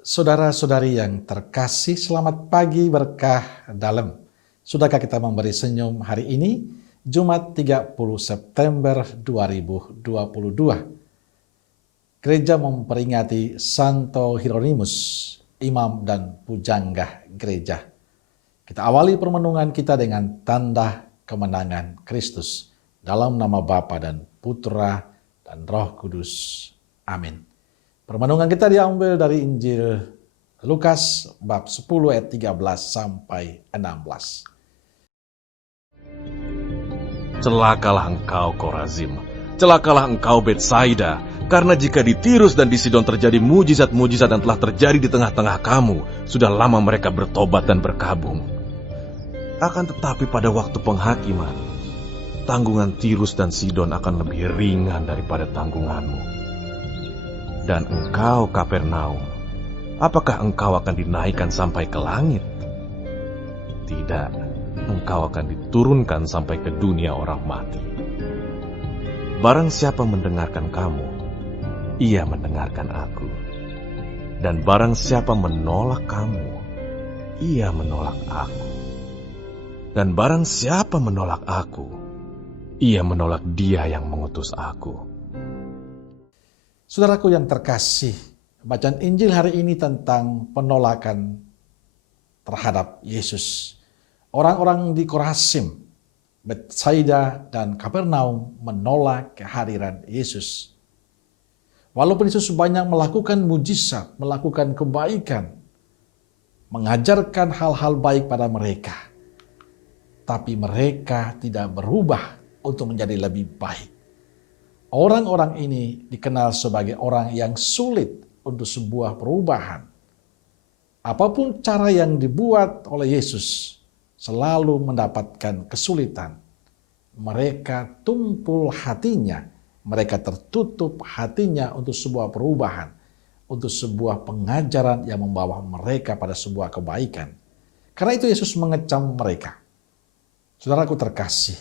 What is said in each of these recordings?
Saudara-saudari yang terkasih, selamat pagi berkah dalam. Sudahkah kita memberi senyum hari ini, Jumat 30 September 2022? Gereja memperingati Santo Hieronymus, imam dan pujangga gereja. Kita awali permenungan kita dengan tanda kemenangan Kristus. Dalam nama Bapa dan Putra dan Roh Kudus. Amin. Permenungan kita diambil dari Injil Lukas bab 10 ayat 13 sampai 16. Celakalah engkau Korazim, celakalah engkau Betsaida, karena jika di Tirus dan di Sidon terjadi mujizat-mujizat yang telah terjadi di tengah-tengah kamu, sudah lama mereka bertobat dan berkabung. Akan tetapi pada waktu penghakiman, tanggungan Tirus dan Sidon akan lebih ringan daripada tanggunganmu. Dan engkau, Kapernaum, apakah engkau akan dinaikkan sampai ke langit? Tidak, engkau akan diturunkan sampai ke dunia orang mati. Barang siapa mendengarkan kamu, ia mendengarkan aku. Dan barang siapa menolak kamu, ia menolak aku. Dan barang siapa menolak aku, ia menolak Dia yang mengutus aku. Saudaraku yang terkasih, bacaan Injil hari ini tentang penolakan terhadap Yesus. Orang-orang di Korazim, Betsaida, dan Kapernaum menolak kehadiran Yesus. Walaupun Yesus banyak melakukan mujizat, melakukan kebaikan, mengajarkan hal-hal baik pada mereka, tapi mereka tidak berubah untuk menjadi lebih baik. Orang-orang ini dikenal sebagai orang yang sulit untuk sebuah perubahan. Apapun cara yang dibuat oleh Yesus, selalu mendapatkan kesulitan. Mereka tumpul hatinya, mereka tertutup hatinya untuk sebuah perubahan, untuk sebuah pengajaran yang membawa mereka pada sebuah kebaikan. Karena itu Yesus mengecam mereka. Saudaraku terkasih,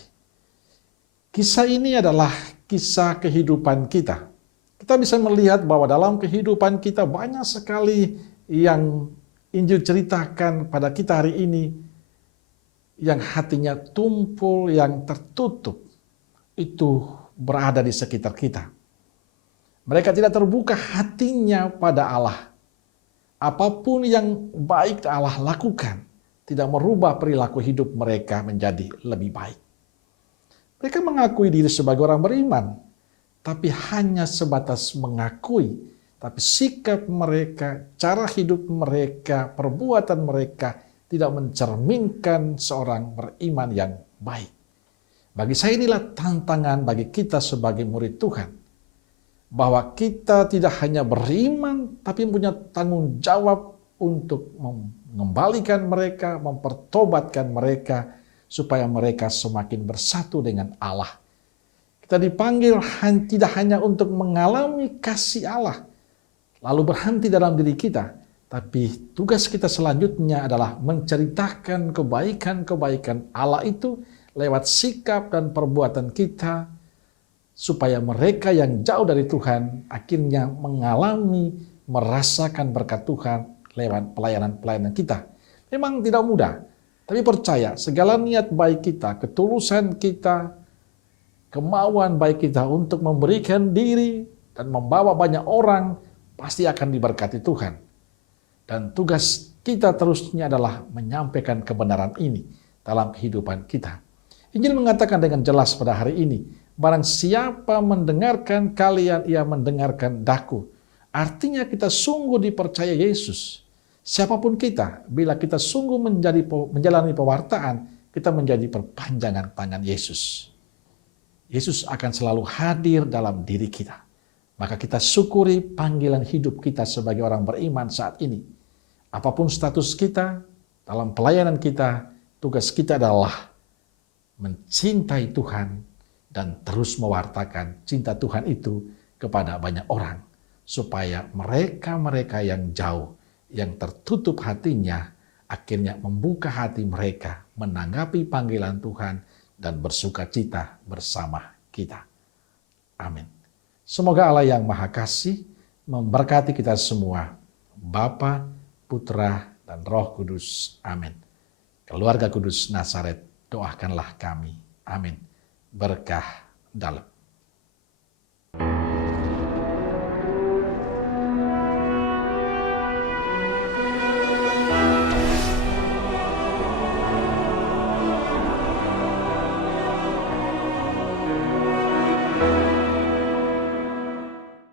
kisah ini adalah kisah kehidupan kita. Kita bisa melihat bahwa dalam kehidupan kita banyak sekali yang Injil ceritakan pada kita hari ini, yang hatinya tumpul, yang tertutup, itu berada di sekitar kita. Mereka tidak terbuka hatinya pada Allah. Apapun yang baik Allah lakukan, tidak merubah perilaku hidup mereka menjadi lebih baik. Mereka mengakui diri sebagai orang beriman, tapi hanya sebatas mengakui. Tapi sikap mereka, cara hidup mereka, perbuatan mereka tidak mencerminkan seorang beriman yang baik. Bagi saya inilah tantangan bagi kita sebagai murid Tuhan. Bahwa kita tidak hanya beriman, tapi punya tanggung jawab untuk mengembalikan mereka, mempertobatkan mereka, supaya mereka semakin bersatu dengan Allah. Kita dipanggil tidak hanya untuk mengalami kasih Allah, lalu berhenti dalam diri kita, tapi tugas kita selanjutnya adalah menceritakan kebaikan-kebaikan Allah itu lewat sikap dan perbuatan kita, supaya mereka yang jauh dari Tuhan akhirnya mengalami, merasakan berkat Tuhan lewat pelayanan-pelayanan kita. Memang tidak mudah, tapi percaya segala niat baik kita, ketulusan kita, kemauan baik kita untuk memberikan diri dan membawa banyak orang pasti akan diberkati Tuhan. Dan tugas kita terusnya adalah menyampaikan kebenaran ini dalam kehidupan kita. Injil mengatakan dengan jelas pada hari ini, barang siapa mendengarkan kalian, ia mendengarkan daku. Artinya kita sungguh dipercaya Yesus. Siapapun kita, bila kita sungguh menjalani pewartaan, kita menjadi perpanjangan tangan Yesus. Yesus akan selalu hadir dalam diri kita. Maka kita syukuri panggilan hidup kita sebagai orang beriman saat ini. Apapun status kita, dalam pelayanan kita, tugas kita adalah mencintai Tuhan dan terus mewartakan cinta Tuhan itu kepada banyak orang. Supaya mereka-mereka yang jauh, yang tertutup hatinya, akhirnya membuka hati mereka, menanggapi panggilan Tuhan, dan bersuka cita bersama kita. Amin. Semoga Allah yang Maha Kasih memberkati kita semua, Bapa, Putra, dan Roh Kudus. Amin. Keluarga Kudus Nazaret, doakanlah kami. Amin. Berkah dalam.